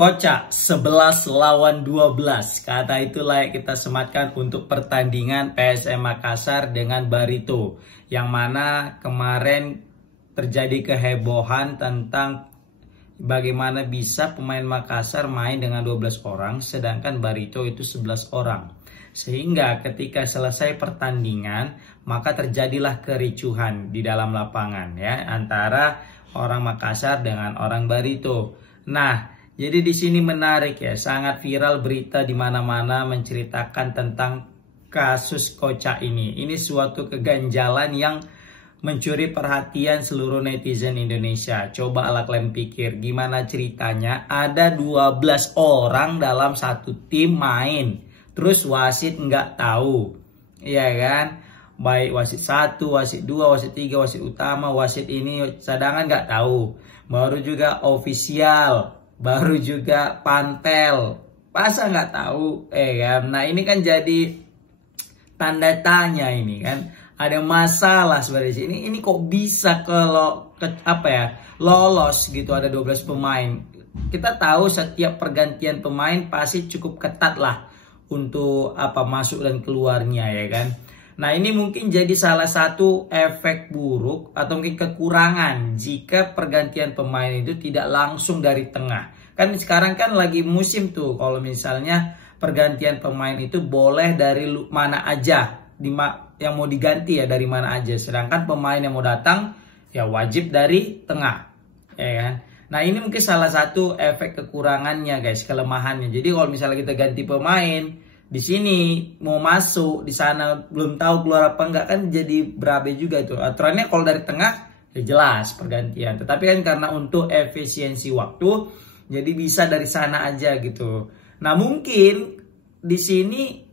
Kocak 11 lawan 12. Kata itu layak kita sematkan untuk pertandingan PSM Makassar dengan Barito. Yang mana kemarin terjadi kehebohan tentang bagaimana bisa pemain Makassar main dengan 12 orang sedangkan Barito itu 11 orang. Sehingga ketika selesai pertandingan maka terjadilah kericuhan di dalam lapangan ya antara orang Makassar dengan orang Barito. Nah, jadi di sini menarik ya, sangat viral berita di mana-mana menceritakan tentang kasus Kocak ini. Ini suatu keganjalan yang mencuri perhatian seluruh netizen Indonesia. Coba ala kalian pikir, gimana ceritanya ada 12 orang dalam satu tim main, terus wasit nggak tahu, ya kan? Baik wasit 1, wasit 2, wasit 3, wasit utama, wasit ini cadangan nggak tahu. Baru juga ofisial, baru juga pantel, masa nggak tahu, kan? Nah ini kan jadi tanda tanya ini kan, ada masalah sebenarnya. Ini kok bisa lolos gitu ada 12 pemain. Kita tahu setiap pergantian pemain pasti cukup ketat lah untuk masuk dan keluarnya ya kan. Nah ini mungkin jadi salah satu efek buruk atau mungkin kekurangan jika pergantian pemain itu tidak langsung dari tengah. Kan sekarang kan lagi musim tuh kalau misalnya pergantian pemain itu boleh dari mana aja, yang mau diganti ya dari mana aja. Sedangkan pemain yang mau datang ya wajib dari tengah, ya kan. Nah ini mungkin salah satu efek kekurangannya guys, kelemahannya. Jadi kalau misalnya kita ganti pemain di sini mau masuk, di sana belum tahu keluar apa enggak, kan jadi berabe juga itu. Aturannya kalau dari tengah ya jelas pergantian. Tetapi kan karena untuk efisiensi waktu, jadi bisa dari sana aja gitu. Nah mungkin di sini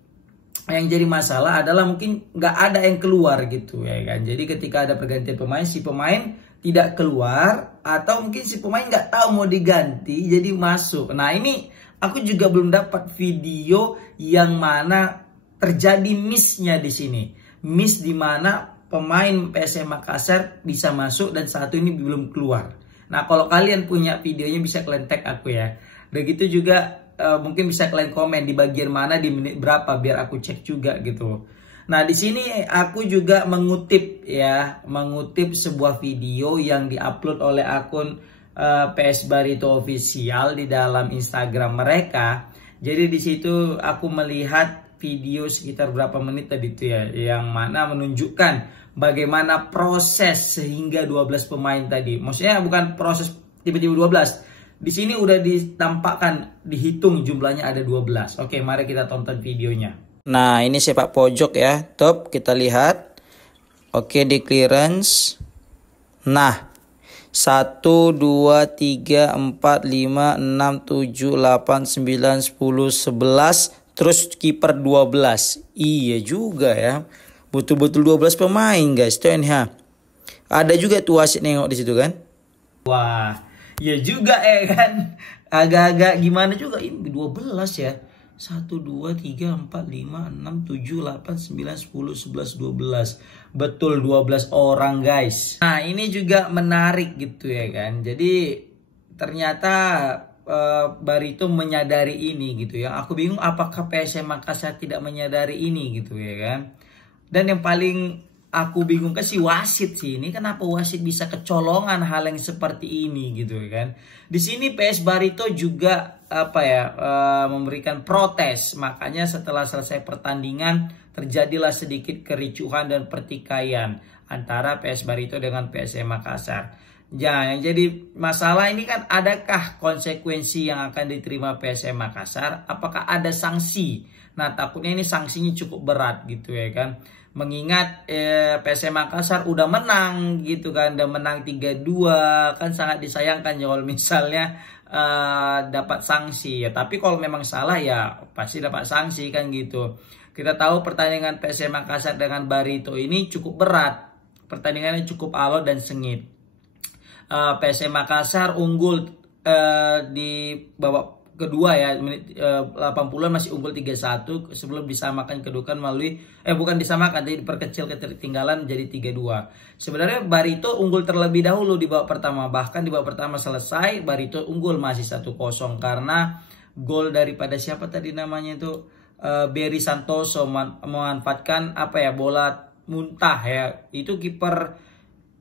yang jadi masalah adalah mungkin nggak ada yang keluar gitu ya kan. Jadi ketika ada pergantian pemain, si pemain tidak keluar atau mungkin si pemain nggak tahu mau diganti jadi masuk. Nah ini aku juga belum dapat video yang mana terjadi miss-nya di sini. Miss di mana pemain PSM Makassar bisa masuk dan satu ini belum keluar. Nah, kalau kalian punya videonya bisa kalian tag aku ya. Begitu juga mungkin bisa kalian komen di bagian mana di menit berapa biar aku cek juga gitu. Nah, di sini aku juga mengutip sebuah video yang diupload oleh akun PS Barito Official di dalam Instagram mereka. Jadi di situ aku melihat video sekitar berapa menit tadi itu ya, yang mana menunjukkan bagaimana proses sehingga 12 pemain tadi. Maksudnya bukan proses tiba-tiba 12. Di sini udah ditampakkan, dihitung jumlahnya ada 12. Oke, mari kita tonton videonya. Nah, ini sepak pojok ya. Top, kita lihat. Oke, di clearance. Nah, 1, 2, 3, 4, 5, 6, 7, 8, 9, 10, 11. Terus kiper 12. Iya juga ya. Betul-betul 12 pemain guys. Tuh ha. Ada juga tuh wasit nengok di situ kan. Wah, ya juga kan. Agak-agak gimana juga ini 12 ya. 1, 2, 3, 4, 5, 6, 7, 8, 9, 10, 11, 12. Betul 12 orang guys. Nah ini juga menarik gitu ya kan. Jadi ternyata Barito menyadari ini gitu ya. Aku bingung apakah PSM Makassar tidak menyadari ini gitu ya kan. Dan yang paling aku bingung kan si wasit sih ini, kenapa wasit bisa kecolongan hal yang seperti ini gitu kan. Di sini PS Barito juga memberikan protes. Makanya setelah selesai pertandingan terjadilah sedikit kericuhan dan pertikaian antara PS Barito dengan PSM Makassar. Ya, yang jadi masalah ini kan adakah konsekuensi yang akan diterima PSM Makassar? Apakah ada sanksi? Nah, takutnya ini sanksinya cukup berat gitu ya kan. Mengingat PSM Makassar udah menang gitu kan, udah menang 3-2, kan sangat disayangkan ya kalau misalnya dapat sanksi ya. Tapi kalau memang salah ya pasti dapat sanksi kan gitu. Kita tahu pertandingan PSM Makassar dengan Barito ini cukup berat. Pertandingannya cukup alot dan sengit. PSM Makassar unggul di babak kedua ya, menit 80-an masih unggul 3-1 sebelum disamakan kedudukan melalui bukan disamakan, jadi diperkecil ketertinggalan jadi 3-2. Sebenarnya Barito unggul terlebih dahulu di babak pertama, bahkan di babak pertama selesai Barito unggul masih 1-0 karena gol daripada siapa tadi namanya itu, Berry Santoso memanfaatkan bola muntah ya. Itu kiper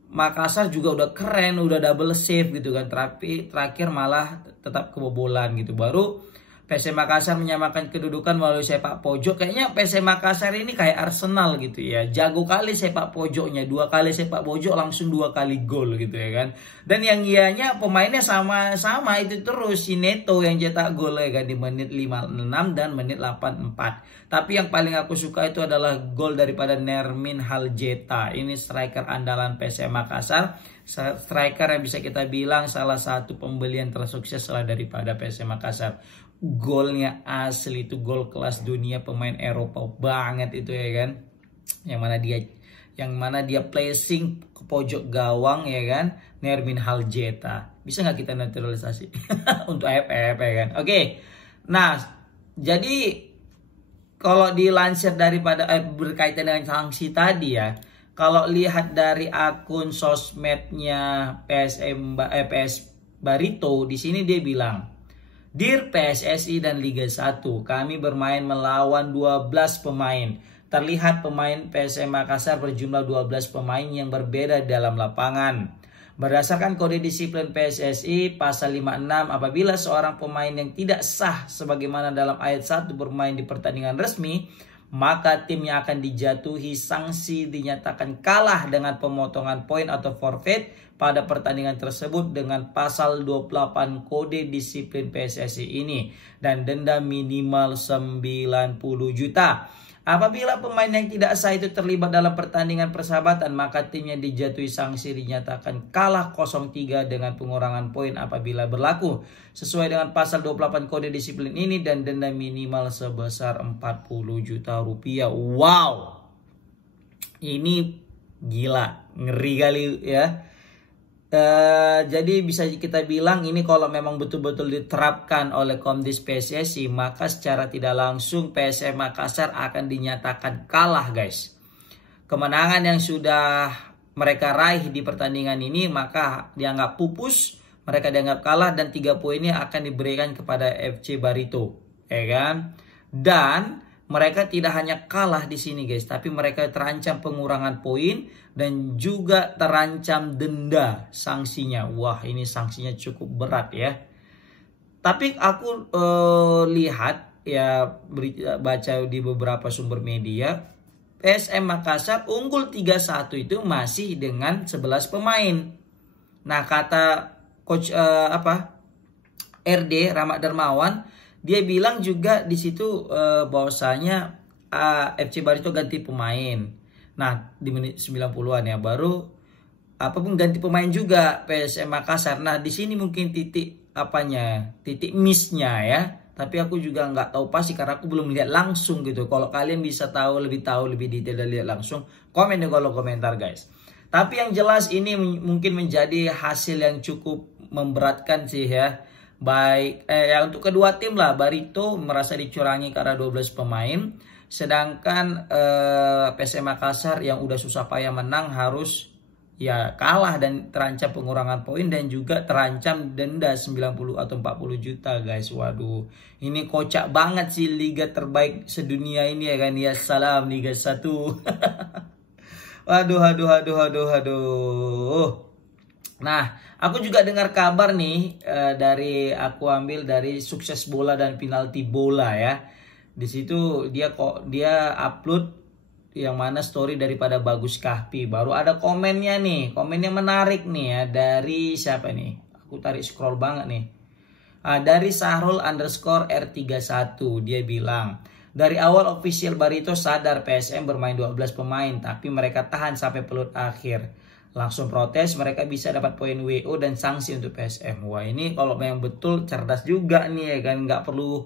Makassar juga udah keren, udah double save gitu kan, tapi terakhir malah tetap kebobolan gitu. Baru PSM Makassar menyamakan kedudukan melalui sepak pojok. Kayaknya PSM Makassar ini kayak Arsenal gitu ya, jago kali sepak pojoknya, 2 kali sepak pojok langsung 2 kali gol gitu ya kan. Dan yang ianya pemainnya sama-sama itu terus, si Neto yang cetak gol ya kan di menit 56 dan menit 84. Tapi yang paling aku suka itu adalah gol daripada Nermin Haljeta. Ini striker andalan PSM Makassar, striker yang bisa kita bilang salah satu pembelian tersukses lah daripada PSM Makassar. Golnya asli itu gol kelas dunia, pemain Eropa banget itu ya kan. Yang mana dia placing ke pojok gawang ya kan, Nermin Haljeta. Bisa nggak kita naturalisasi untuk AFF ya kan. Oke. Nah, jadi kalau dilansir daripada berkaitan dengan sanksi tadi ya, kalau lihat dari akun sosmednya PS Barito, di sini dia bilang, "Dear PSSI dan Liga 1, kami bermain melawan 12 pemain. Terlihat pemain PSM Makassar berjumlah 12 pemain yang berbeda dalam lapangan. Berdasarkan kode disiplin PSSI pasal 56, apabila seorang pemain yang tidak sah sebagaimana dalam ayat 1 bermain di pertandingan resmi, maka timnya akan dijatuhi sanksi dinyatakan kalah dengan pemotongan poin atau forfeit pada pertandingan tersebut dengan pasal 28 kode disiplin PSSI ini dan denda minimal 90 juta. Apabila pemain yang tidak sah itu terlibat dalam pertandingan persahabatan, maka timnya dijatuhi sanksi dinyatakan kalah 0-3 dengan pengurangan poin apabila berlaku sesuai dengan pasal 28 kode disiplin ini dan denda minimal sebesar 40 juta rupiah. Wow, ini gila, ngeri kali ya. Jadi bisa kita bilang ini kalau memang betul-betul diterapkan oleh Komdis PSSI, maka secara tidak langsung PSM Makassar akan dinyatakan kalah guys. Kemenangan yang sudah mereka raih di pertandingan ini maka dianggap pupus, mereka dianggap kalah dan 3 poinnya akan diberikan kepada FC Barito, ya kan? Dan mereka tidak hanya kalah di sini guys, tapi mereka terancam pengurangan poin dan juga terancam denda sanksinya. Wah, ini sanksinya cukup berat ya. Tapi aku lihat ya, baca di beberapa sumber media, PSM Makassar unggul 3-1 itu masih dengan 11 pemain. Nah, kata coach RD Rahmat Darmawan, dia bilang juga di situ bahwasanya FC Barito ganti pemain. Nah, di menit 90-an ya baru apapun ganti pemain juga PSM Makassar. Nah, di sini mungkin titik missnya ya. Tapi aku juga nggak tahu pasti karena aku belum lihat langsung gitu. Kalau kalian bisa tahu lebih detail dan lihat langsung, komen di kolom komentar guys. Tapi yang jelas ini mungkin menjadi hasil yang cukup memberatkan sih ya. Baik untuk kedua tim lah, Barito merasa dicurangi karena 12 pemain, sedangkan PSM Makassar yang udah susah payah menang harus ya kalah dan terancam pengurangan poin dan juga terancam denda 90 atau 40 juta guys. Waduh, ini kocak banget sih liga terbaik sedunia ini ya kan ya. Salam Liga 1. Waduh. Nah, aku juga dengar kabar nih aku ambil dari Sukses Bola dan Penalti Bola ya. Di situ dia upload yang mana story daripada Bagus Kahfi. Baru ada komennya nih, komennya menarik nih ya, dari siapa nih? Aku tarik scroll banget nih. Dari Sahrul_R31, dia bilang, dari awal official Barito sadar PSM bermain 12 pemain, tapi mereka tahan sampai peluit akhir. Langsung protes, mereka bisa dapat poin WO dan sanksi untuk PSM. Wah, ini kalau memang betul cerdas juga nih ya kan, nggak perlu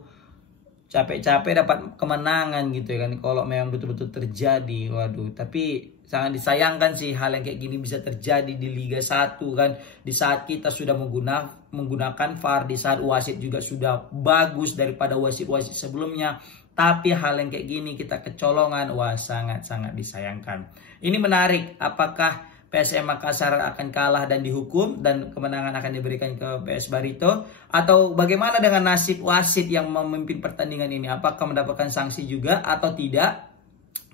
capek-capek dapat kemenangan gitu ya kan, kalau memang betul-betul terjadi. Waduh, tapi sangat disayangkan sih hal yang kayak gini bisa terjadi di Liga 1 kan, di saat kita sudah menggunakan VAR, di saat wasit juga sudah bagus daripada wasit-wasit sebelumnya, tapi hal yang kayak gini kita kecolongan. Wah, sangat-sangat disayangkan. Ini menarik, apakah PSM Makassar akan kalah dan dihukum dan kemenangan akan diberikan ke PS Barito, atau bagaimana dengan nasib wasit yang memimpin pertandingan ini, apakah mendapatkan sanksi juga atau tidak,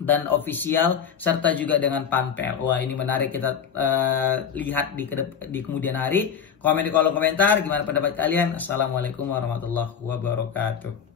dan ofisial serta juga dengan panpel. Wah, ini menarik, kita lihat di kemudian hari. Komen di kolom komentar gimana pendapat kalian. Assalamualaikum warahmatullahi wabarakatuh.